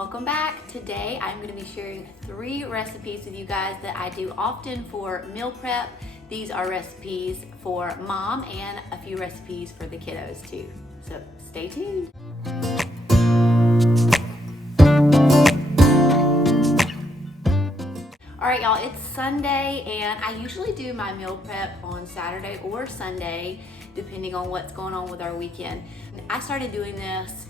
Welcome back. Today I'm going to be sharing 3 recipes with you guys that I do often for meal prep. These are recipes for mom and a few recipes for the kiddos too. So stay tuned. Alright y'all, it's Sunday and I usually do my meal prep on Saturday or Sunday depending on what's going on with our weekend. I started doing this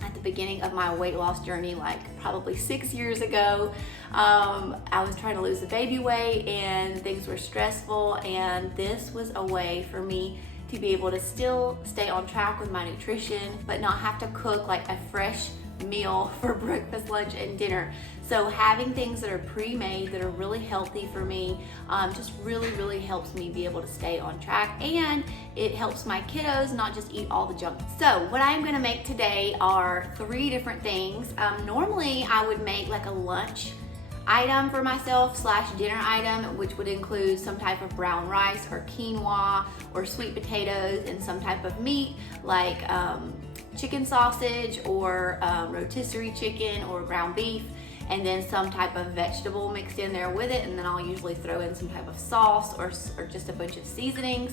at the beginning of my weight loss journey, like probably 6 years ago. I was trying to lose the baby weight and things were stressful, and this was a way for me to be able to still stay on track with my nutrition but not have to cook like a fresh meal for breakfast, lunch, and dinner. So having things that are pre-made that are really healthy for me just really helps me be able to stay on track, and it helps my kiddos not just eat all the junk. So what I'm gonna make today are 3 different things. Normally I would make like a lunch item for myself / dinner item, which would include some type of brown rice or quinoa or sweet potatoes and some type of meat like chicken sausage or rotisserie chicken or ground beef, and then some type of vegetable mixed in there with it, and then I'll usually throw in some type of sauce or just a bunch of seasonings.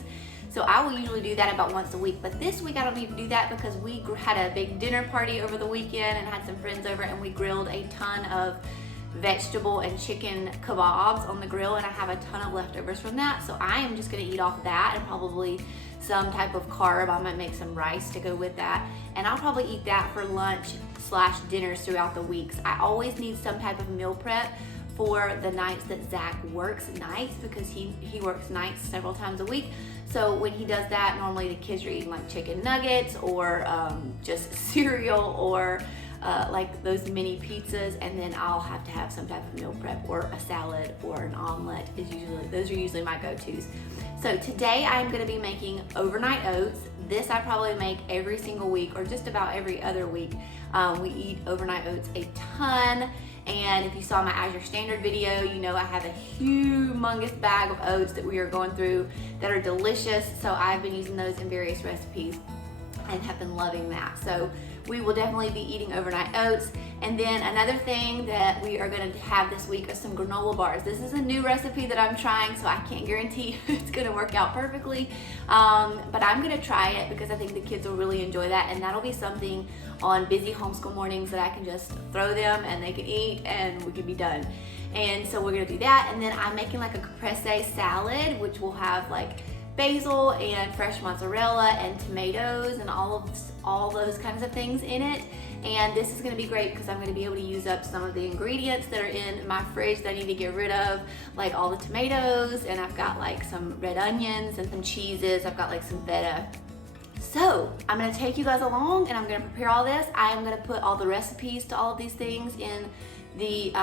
So I will usually do that about once a week, but this week I don't need to do that because we had a big dinner party over the weekend and had some friends over, and we grilled a ton of vegetable and chicken kebabs on the grill, and I have a ton of leftovers from that. So I am just gonna eat off that and probably some type of carb. I might make some rice to go with that, and I'll probably eat that for lunch / dinners throughout the weeks. I always need some type of meal prep for the nights that Zach works nights, because he works nights several times a week. So when he does that, normally the kids are eating like chicken nuggets or just cereal or like those mini pizzas, and then I'll have to have some type of meal prep or a salad or an omelet. Those are usually my go-tos. So today I'm going to be making overnight oats. This I probably make every single week or just about every other week. We eat overnight oats a ton, and if you saw my Azure Standard video, you know I have a humongous bag of oats that we are going through that are delicious. So I've been using those in various recipes and have been loving that. So we will definitely be eating overnight oats. And then another thing that we are going to have this week are some granola bars. This is a new recipe that I'm trying, so I can't guarantee it's going to work out perfectly, but I'm going to try it because I think the kids will really enjoy that, and that'll be something on busy homeschool mornings that I can just throw them and they can eat and we can be done. And so we're going to do that. And then I'm making like a Caprese salad, which will have like basil and fresh mozzarella and tomatoes and all those kinds of things in it. And this is going to be great because I'm going to be able to use up some of the ingredients that are in my fridge that I need to get rid of, like all the tomatoes, and I've got like some red onions and some cheeses. I've got like some feta. So I'm going to take you guys along and I'm going to prepare all this. I am going to put all the recipes to all of these things in the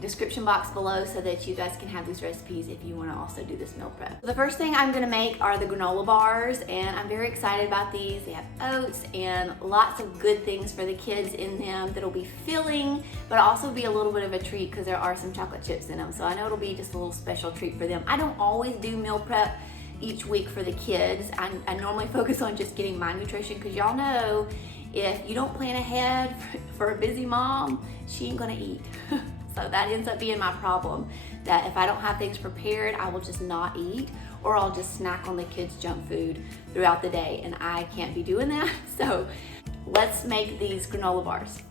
description box below so that you guys can have these recipes if you want to also do this meal prep. The first thing I'm going to make are the granola bars, and I'm very excited about these. They have oats and lots of good things for the kids in them that'll be filling, but also be a little bit of a treat because there are some chocolate chips in them. So I know it'll be just a little special treat for them. I don't always do meal prep each week for the kids. I normally focus on just getting my nutrition, because y'all know if you don't plan ahead for a busy mom, she ain't gonna eat. So that ends up being my problem, that if I don't have things prepared, I will just not eat, or I'll just snack on the kids' junk food throughout the day, and I can't be doing that. So let's make these granola bars.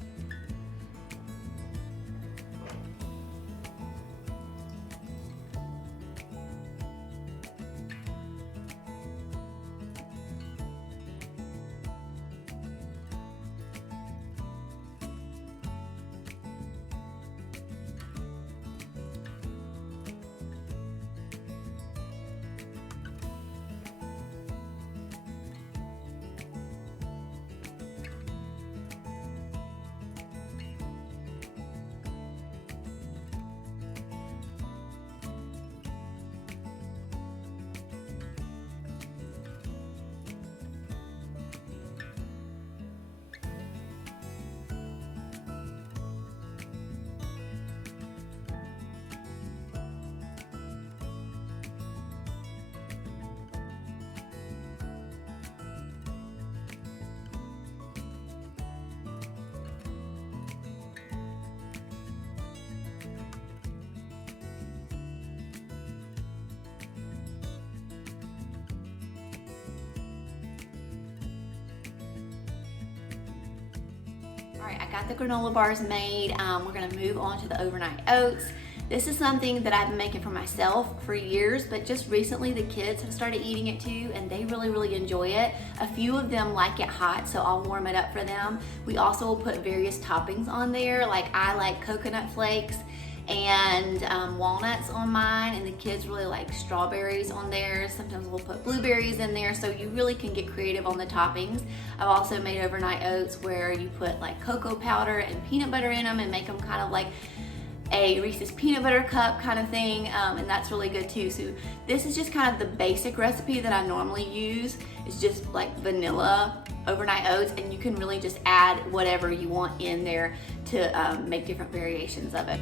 got the granola bars made. We're gonna move on to the overnight oats. This is something that I've been making for myself for years, but just recently the kids have started eating it too, and they really enjoy it. A few of them like it hot, so I'll warm it up for them. We also will put various toppings on there, like I like coconut flakes and walnuts on mine, and the kids really like strawberries on theirs. Sometimes we'll put blueberries in there, so you really can get creative on the toppings. I've also made overnight oats where you put like cocoa powder and peanut butter in them and make them kind of like a Reese's peanut butter cup kind of thing, and that's really good too. So this is just kind of the basic recipe that I normally use. It's just like vanilla overnight oats, and you can really just add whatever you want in there to make different variations of it.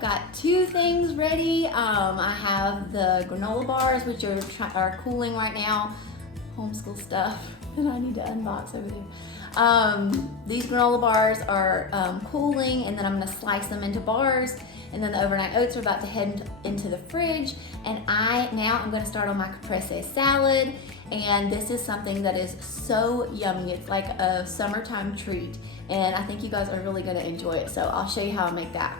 Got two things ready. I have the granola bars, which are cooling right now. Homeschool stuff that I need to unbox over there. These granola bars are cooling, and then I'm gonna slice them into bars, and then the overnight oats are about to head into the fridge. And I'm gonna start on my Caprese salad, and this is something that is so yummy. It's like a summertime treat, and I think you guys are really gonna enjoy it. So I'll show you how I make that.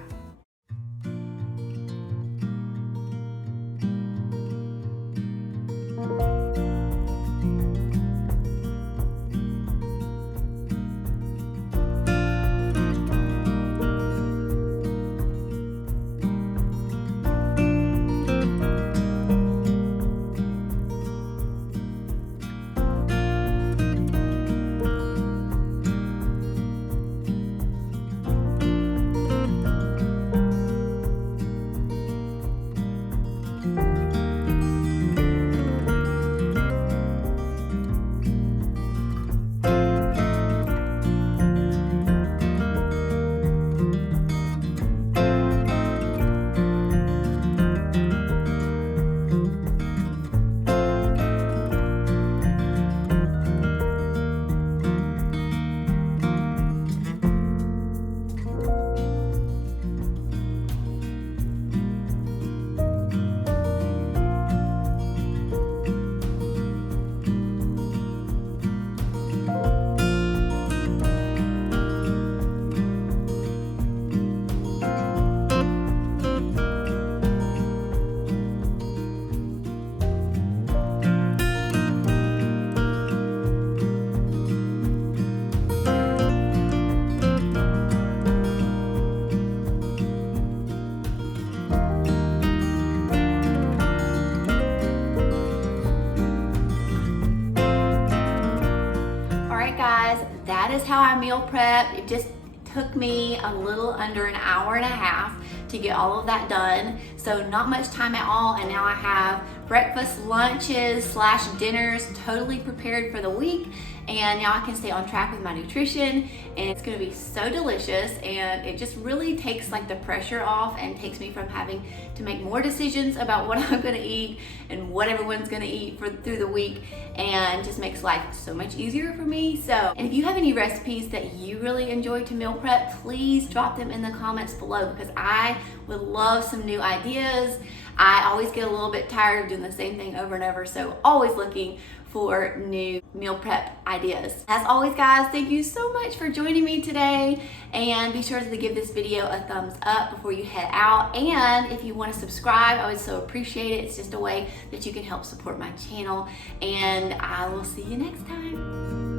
That is how I meal prep. It just took me a little under an hour and a half to get all of that done. So not much time at all, and now I have breakfast, lunches / dinners totally prepared for the week, and now I can stay on track with my nutrition, and it's gonna be so delicious, and it just really takes like the pressure off and takes me from having to make more decisions about what I'm gonna eat and what everyone's gonna eat through the week, and just makes life so much easier for me. So, and if you have any recipes that you really enjoy to meal prep, please drop them in the comments below, because I would love some new ideas. I always get a little bit tired of doing the same thing over and over, so always looking for new meal prep ideas. As always, guys, thank you so much for joining me today, and be sure to give this video a thumbs up before you head out. And if you want to subscribe, I would so appreciate it. It's just a way that you can help support my channel, and I will see you next time.